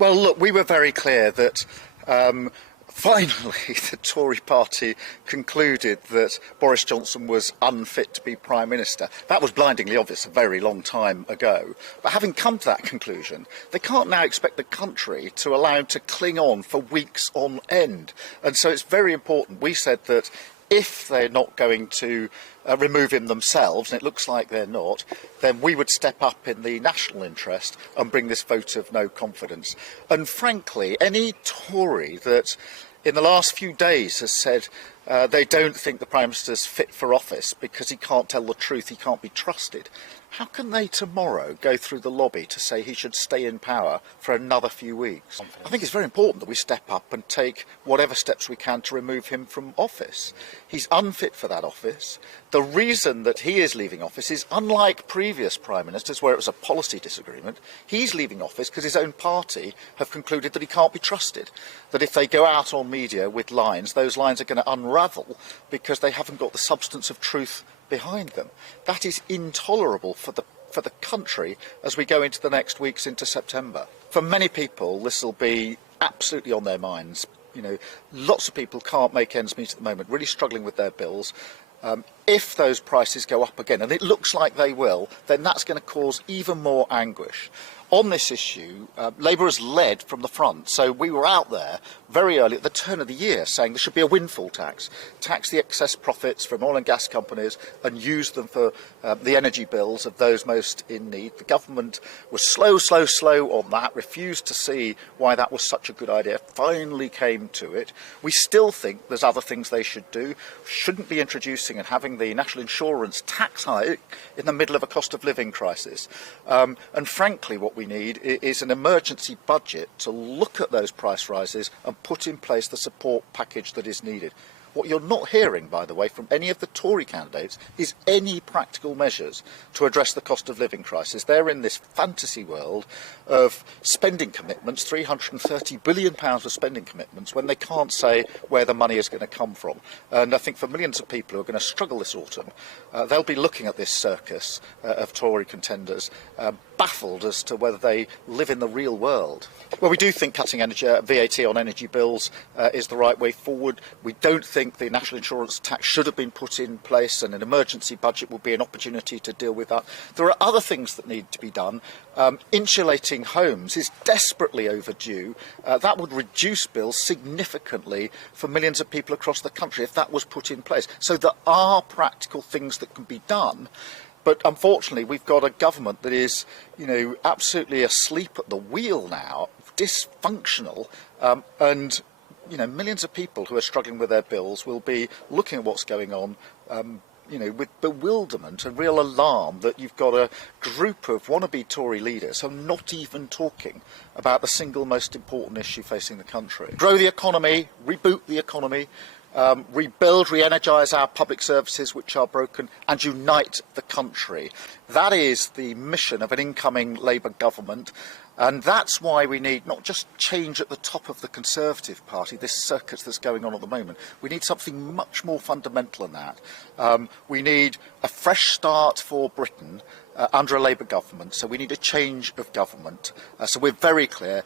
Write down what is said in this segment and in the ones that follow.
Well, look, we were very clear that finally the Tory party concluded that Boris Johnson was unfit to be Prime Minister. That was blindingly obvious a very long time ago. But having come to that conclusion, they can't now expect the country to allow him to cling on for weeks on end. And so it's very important. We said that if they're not going to remove him themselves, and it looks like they're not, then we would step up in the national interest and bring this vote of no confidence. And frankly, any Tory that in the last few days has said they don't think the Prime Minister's fit for office because he can't tell the truth, he can't be trusted, how can they tomorrow go through the lobby to say he should stay in power for another few weeks? I think it's very important that we step up and take whatever steps we can to remove him from office. He's unfit for that office. The reason that he is leaving office is, unlike previous Prime Ministers where it was a policy disagreement, he's leaving office because his own party have concluded that he can't be trusted. That if they go out on media with lines, those lines are going to unravel because they haven't got the substance of truth behind them. That is intolerable for the country as we go into the next weeks into September. For many people, this will be absolutely on their minds. You know, lots of people can't make ends meet at the moment, really struggling with their bills. If those prices go up again, and it looks like they will, then that's going to cause even more anguish. On this issue, Labour has led from the front, so we were out there very early at the turn of the year saying there should be a windfall tax, tax the excess profits from oil and gas companies and use them for the energy bills of those most in need. The government was slow on that, refused to see why that was such a good idea, finally came to it. We still think there's other things they should do, shouldn't be introducing and having the national insurance tax hike in the middle of a cost of living crisis. And frankly, what we need is an emergency budget to look at those price rises and put in place the support package that is needed. What you're not hearing, by the way, from any of the Tory candidates is any practical measures to address the cost of living crisis. They're in this fantasy world of spending commitments, £330 billion of spending commitments, when they can't say where the money is going to come from. And I think for millions of people who are going to struggle this autumn, they'll be looking at this circus of Tory contenders, baffled as to whether they live in the real world. Well, we do think cutting VAT on energy bills is the right way forward. We don't think the national insurance tax should have been put in place, and an emergency budget will be an opportunity to deal with that. There are other things that need to be done. Insulating homes is desperately overdue. That would reduce bills significantly for millions of people across the country if that was put in place. So there are practical things that can be done. But unfortunately, we've got a government that is, absolutely asleep at the wheel now, dysfunctional, and millions of people who are struggling with their bills will be looking at what's going on, with bewilderment and real alarm that you've got a group of wannabe Tory leaders who are not even talking about the single most important issue facing the country. Grow the economy, reboot the economy, rebuild, re-energise our public services which are broken, and unite the country. That is the mission of an incoming Labour government, and that's why we need not just change at the top of the Conservative Party, this circus that's going on at the moment. We need something much more fundamental than that. We need a fresh start for Britain under a Labour government, so we need a change of government. So we're very clear.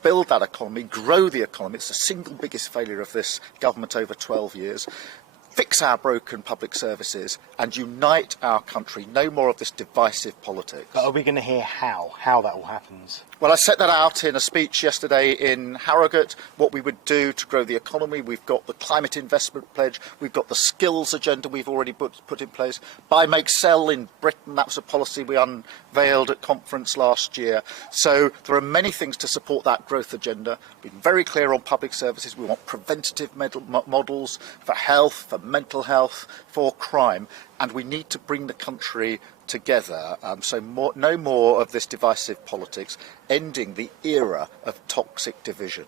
Build that economy, grow the economy. It's the single biggest failure of this government over 12 years. Fix our broken public services and unite our country. No more of this divisive politics. But are we going to hear how that all happens? Well, I set that out in a speech yesterday in Harrogate, what we would do to grow the economy. We've got the climate investment pledge, we've got the skills agenda we've already put in place. Buy, make, sell in Britain, that was a policy we unveiled at conference last year. So there are many things to support that growth agenda. We've been very clear on public services. We want preventative models for health, for mental health, for crime, and we need to bring the country together, no more of this divisive politics, ending the era of toxic division.